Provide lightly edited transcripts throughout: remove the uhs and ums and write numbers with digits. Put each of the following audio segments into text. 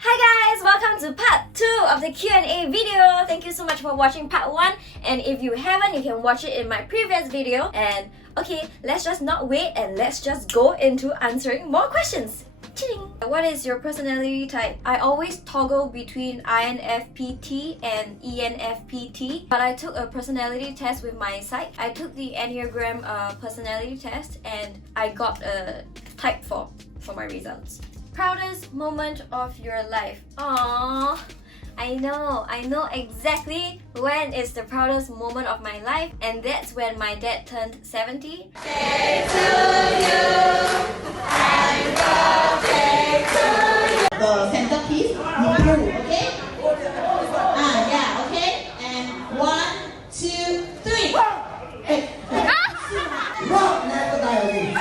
Hi guys! Welcome to part 2 of the Q&A video. Thank you so much for watching part 1, and if you haven't, you can watch it in my previous video. And okay, let's just not wait and let's just go into answering more questions. Ching! What is your personality type? I always toggle between INFPT and ENFPT, but I took a personality test with my psych. I took the Enneagram personality test and I got a type 4 for my results. Proudest moment of your life? Aww, I know exactly when is the proudest moment of my life, and that's when my dad turned 70. Birthday to you, happy birthday to you. The centerpiece, you blue, okay? Yeah, okay? And 1, 2, 3. Rock never die.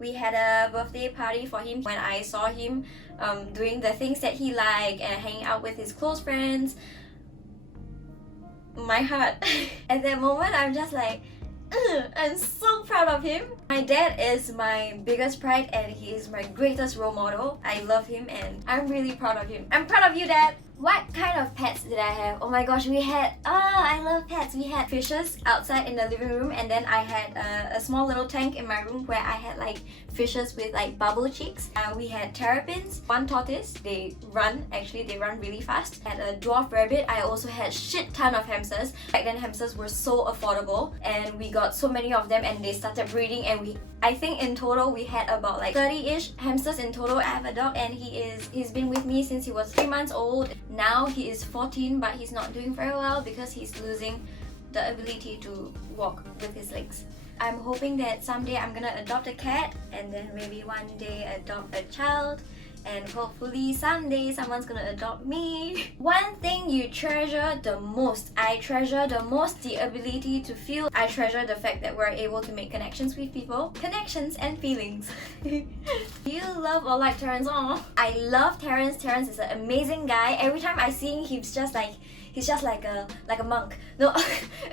？We had a birthday party for him when I saw him doing the things that he liked and hanging out with his close friends. My heart. At that moment, I'm just like, I'm so proud of him. My dad is my biggest pride and he is my greatest role model. I love him and I'm really proud of him. I'm proud of you, Dad! What kind of pets did I have? Oh my gosh, we had... I love pets. We had fishes outside in the living room, and then I had a small little tank in my room where I had like fishes with like bubble cheeks. We had terrapins, one tortoise. They run really fast. I had a dwarf rabbit. I also had shit ton of hamsters. Back then hamsters were so affordable and we got so many of them and they started breeding, and I think in total we had about like 30-ish hamsters in total. I have a dog and he's been with me since he was 3 months old. Now he is 14, but he's not doing very well because he's losing the ability to walk with his legs. I'm hoping that someday I'm gonna adopt a cat and then maybe one day adopt a child, and hopefully someday someone's gonna adopt me. One thing you treasure the most. I treasure the most the ability to feel. I treasure the fact that we're able to make connections with people. Connections and feelings. Do you love or like Terrence? Oh, I love Terrence. Terrence is an amazing guy. Every time I see him, he's just like a monk. No,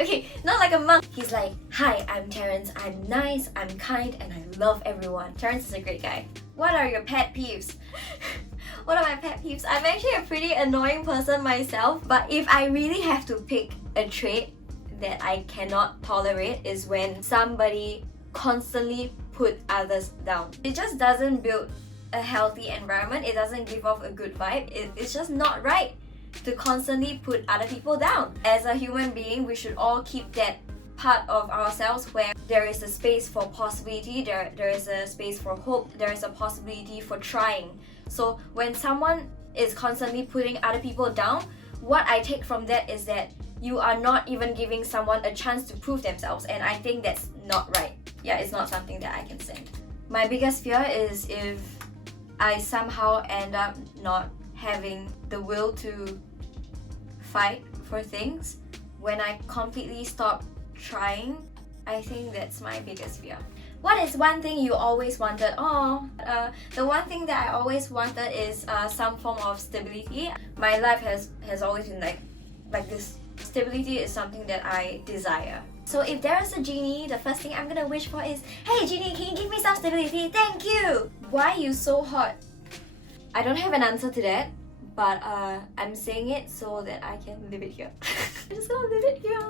okay, not like a monk. He's like, hi, I'm Terrence. I'm nice, I'm kind, and I love everyone. Terrence is a great guy. What are your pet peeves? What are my pet peeves? I'm actually a pretty annoying person myself, but if I really have to pick a trait that I cannot tolerate is when somebody constantly put others down. It just doesn't build a healthy environment. It doesn't give off a good vibe. It's just not right to constantly put other people down. As a human being, we should all keep that part of ourselves where there is a space for possibility, there is a space for hope, there is a possibility for trying. So when someone is constantly putting other people down, what I take from that is that you are not even giving someone a chance to prove themselves, and I think that's not right. Yeah, it's not something that I can stand. My biggest fear is if I somehow end up not having the will to fight for things. When I completely stop trying, I think that's my biggest fear. What is one thing you always wanted? The one thing that I always wanted is some form of stability. My life has always been like this. Stability is something that I desire. So if there is a genie, the first thing I'm gonna wish for is, hey genie, can you give me some stability? Thank you! Why are you so hot? I don't have an answer to that, but I'm saying it so that I can live it here. I'm just gonna live it here.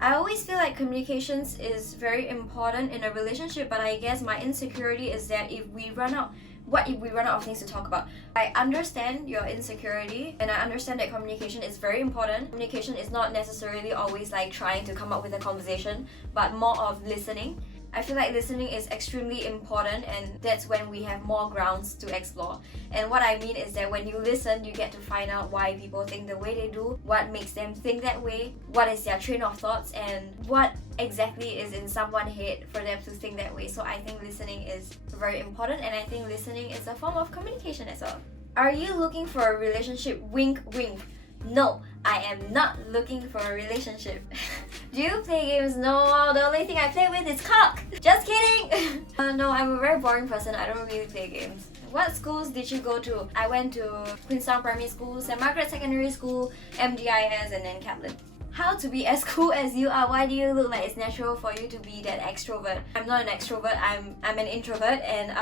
I always feel like communications is very important in a relationship, but I guess my insecurity is that if we run out of things to talk about. I understand your insecurity and I understand that communication is very important. Communication is not necessarily always like trying to come up with a conversation, but more of listening. I feel like listening is extremely important, and that's when we have more grounds to explore. And what I mean is that when you listen, you get to find out why people think the way they do, what makes them think that way, what is their train of thoughts, and what exactly is in someone's head for them to think that way. So I think listening is very important, and I think listening is a form of communication as well. Are you looking for a relationship? Wink, wink. No, I am not looking for a relationship. Do you play games? No, the only thing I play with is cock. Just kidding. No, I'm a very boring person. I don't really play games. What schools did you go to? I went to Chrysan Primary School, St. Margaret Secondary School, MDIS, and then Kaplan. how to be as cool as you are. Why do you look like it's natural for you to be that extrovert? I'm not an extrovert, I'm an introvert, and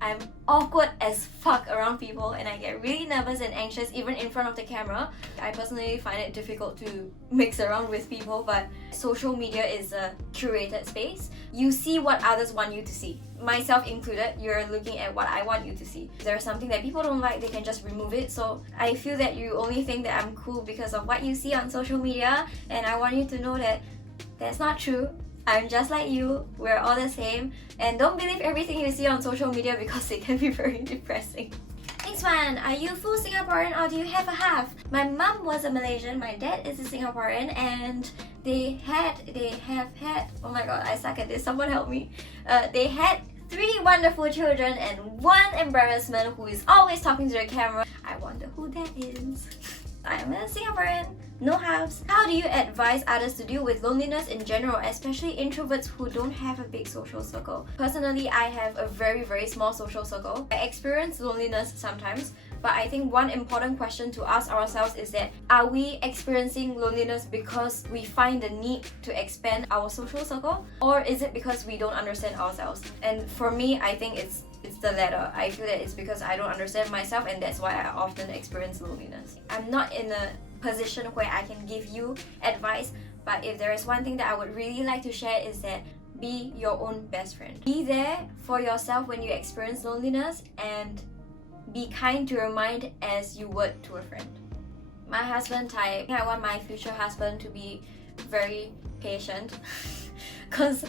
I'm awkward as fuck around people, and I get really nervous and anxious even in front of the camera. I personally find it difficult to mix around with people, but social media is a curated space. You see what others want you to see. Myself included, you're looking at what I want you to see. If there's something that people don't like, they can just remove it. So I feel that you only think that I'm cool because of what you see on social media, and I want you to know that that's not true. I'm just like you, we're all the same, and don't believe everything you see on social media because it can be very depressing. Next one, are you full Singaporean or do you have a half? My mum was a Malaysian, my dad is a Singaporean, and they have had, oh my god, I suck at this, someone help me. They had 3 wonderful children and 1 embarrassment who is always talking to the camera. I wonder who that is. I am a Singaporean, no halves. How do you advise others to deal with loneliness in general, especially introverts who don't have a big social circle? Personally, I have a very small social circle. I experience loneliness sometimes, but I think one important question to ask ourselves is that, are we experiencing loneliness because we find the need to expand our social circle? Or is it because we don't understand ourselves? And for me, I think it's the latter. I feel that it's because I don't understand myself, and that's why I often experience loneliness. I'm not in a position where I can give you advice, but if there is one thing that I would really like to share is that be your own best friend. Be there for yourself when you experience loneliness, and be kind to your mind as you would to a friend. My husband type, I want my future husband to be very patient because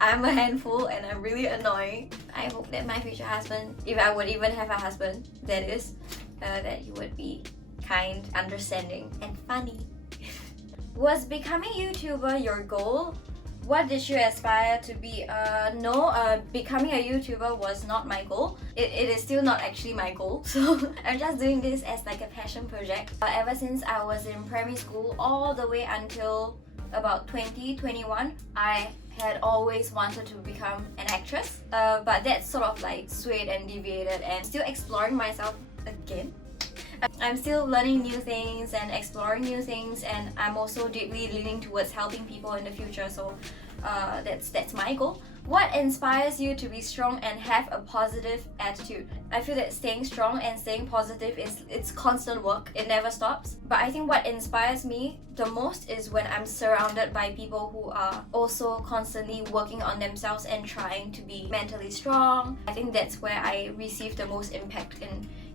I'm a handful and I'm really annoying. I hope that my future husband, if I would even have a husband, that is, that he would be kind, understanding, and funny. Was becoming a YouTuber your goal? What did you aspire to be? No, becoming a YouTuber was not my goal. It is still not actually my goal. So I'm just doing this as like a passion project. Ever since I was in primary school all the way until about 2021, I had always wanted to become an actress. But that sort of like swayed and deviated, and still exploring myself again. I'm still learning new things and exploring new things, and I'm also deeply leaning towards helping people in the future, so that's my goal. What inspires you to be strong and have a positive attitude? I feel that staying strong and staying positive it's constant work. It never stops. But I think what inspires me the most is when I'm surrounded by people who are also constantly working on themselves and trying to be mentally strong. I think that's where I receive the most impact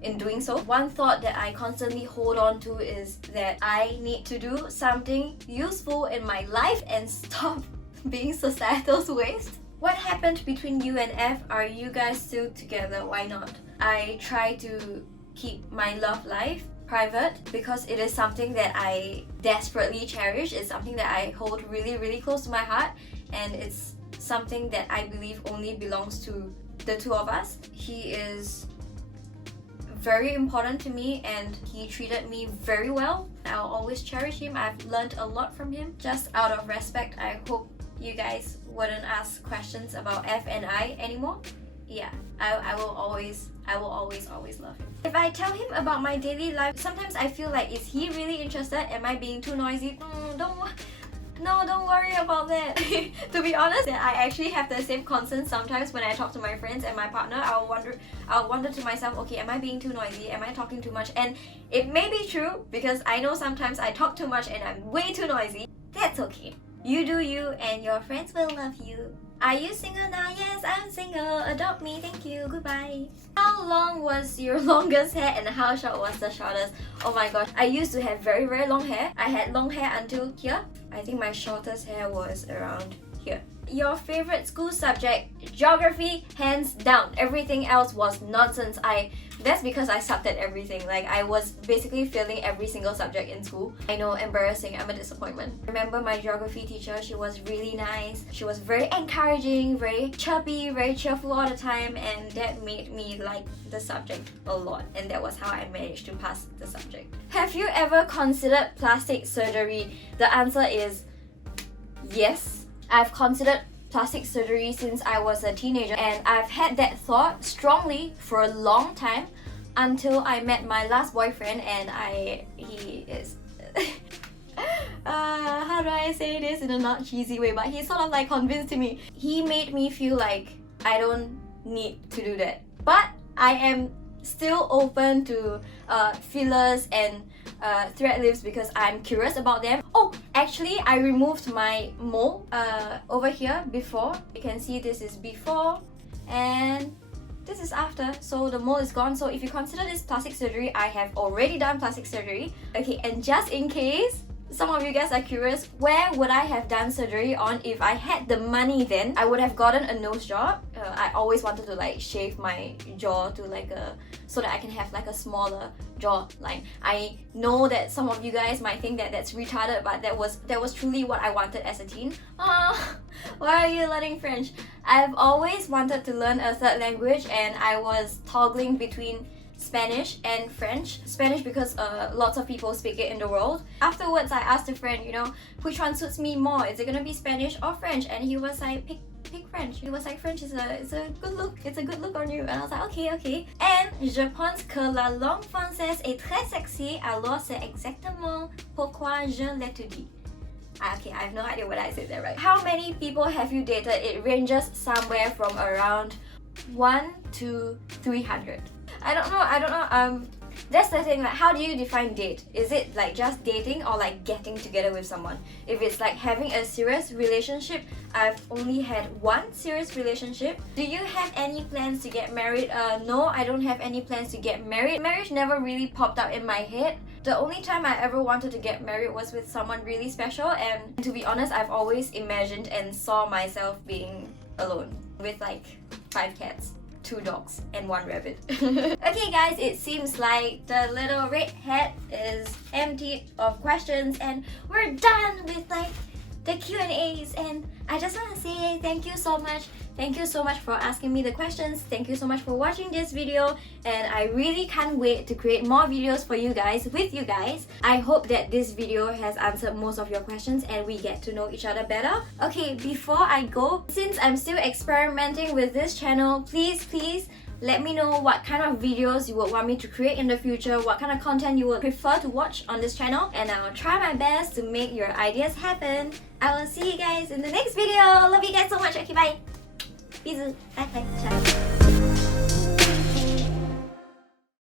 in doing so. One thought that I constantly hold on to is that I need to do something useful in my life and stop being societal's waste. What happened between you and F? Are you guys still together? Why not? I try to keep my love life private because it is something that I desperately cherish. It's something that I hold really close to my heart, and it's something that I believe only belongs to the two of us. He is very important to me and he treated me very well. I'll always cherish him. I've learned a lot from him. Just out of respect, I hope you guys wouldn't ask questions about F and I anymore. Yeah, I will always love him. If I tell him about my daily life, sometimes I feel like, is he really interested? Am I being too noisy? Don't worry about that. To be honest, I actually have the same concern sometimes when I talk to my friends and my partner. I'll wonder to myself, okay, am I being too noisy? Am I talking too much? And it may be true because I know sometimes I talk too much and I'm way too noisy. That's okay. You do you and your friends will love you. Are you single now? Yes, I'm single. Adopt me, thank you. Goodbye. How long was your longest hair and how short was the shortest? Oh my gosh, I used to have very long hair. I had long hair until here. I think my shortest hair was around here. Your favorite school subject? Geography, hands down. Everything else was nonsense. That's because I sucked at everything. Like, I was basically failing every single subject in school. I know, embarrassing, I'm a disappointment. I remember my geography teacher, she was really nice. She was very encouraging, very chirpy, very cheerful all the time, and that made me like the subject a lot, and that was how I managed to pass the subject. Have you ever considered plastic surgery? The answer is yes. I've considered plastic surgery since I was a teenager, and I've had that thought strongly for a long time until I met my last boyfriend, and he is how do I say this in a not cheesy way, but he sort of like convinced me. He made me feel like I don't need to do that. But I am still open to fillers and thread lips because I'm curious about them. Oh, actually I removed my mole over here before. You can see this is before and this is after, so the mole is gone. So if you consider this plastic surgery, I have already done plastic surgery. Okay, and just in case some of you guys are curious, where would I have done surgery on if I had the money then? I would have gotten a nose job. I always wanted to like shave my jaw to like so that I can have like a smaller jawline. I know that some of you guys might think that that's retarded, but that was truly what I wanted as a teen. Why are you learning French? I've always wanted to learn a third language and I was toggling between Spanish and French. Spanish because lots of people speak it in the world. Afterwards, I asked a friend, you know, which one suits me more? Is it gonna be Spanish or French? And he was like, pick French. He was like, French is a good look. It's a good look on you. And I was like, okay. And je pense que la langue française est très sexy, alors c'est exactement pourquoi je l'ai tout dit. Okay, I have no idea what I said there, right? How many people have you dated? It ranges somewhere from around 1 to 300. I don't know. That's the thing, like how do you define date? Is it like just dating or like getting together with someone? If it's like having a serious relationship, I've only had one serious relationship. Do you have any plans to get married? No, I don't have any plans to get married. Marriage never really popped up in my head. The only time I ever wanted to get married was with someone really special, and to be honest, I've always imagined and saw myself being alone with like 5 cats, 2 dogs and 1 rabbit. Okay guys, it seems like the little red hat is emptied of questions and we're done with like the Q&As, and I just want to say thank you so much. Thank you so much for asking me the questions. Thank you so much for watching this video, and I really can't wait to create more videos for you guys, with you guys. I hope that this video has answered most of your questions and we get to know each other better. Okay, before I go, since I'm still experimenting with this channel, please let me know what kind of videos you would want me to create in the future, what kind of content you would prefer to watch on this channel, and I'll try my best to make your ideas happen. I will see you guys in the next video. Love you guys so much. Okay, bye. Peace. Bye. Ciao.